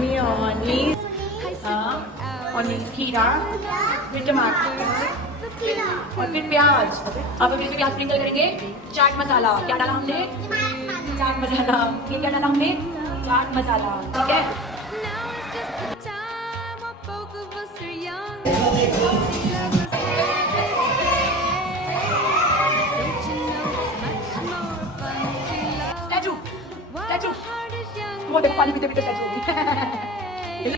mayonnaise, onion खीरा, फिर टमाटर और फिर प्याज। अब हम इसमें क्या स्प्रिंकल करेंगे? चाट मसाला। क्या डाला हमने? चाट मसाला। ये क्या डाला हमने? चाट मसाला। ठीक है। Statue, statue. वो देख पानी पीते पीते स्टैचू।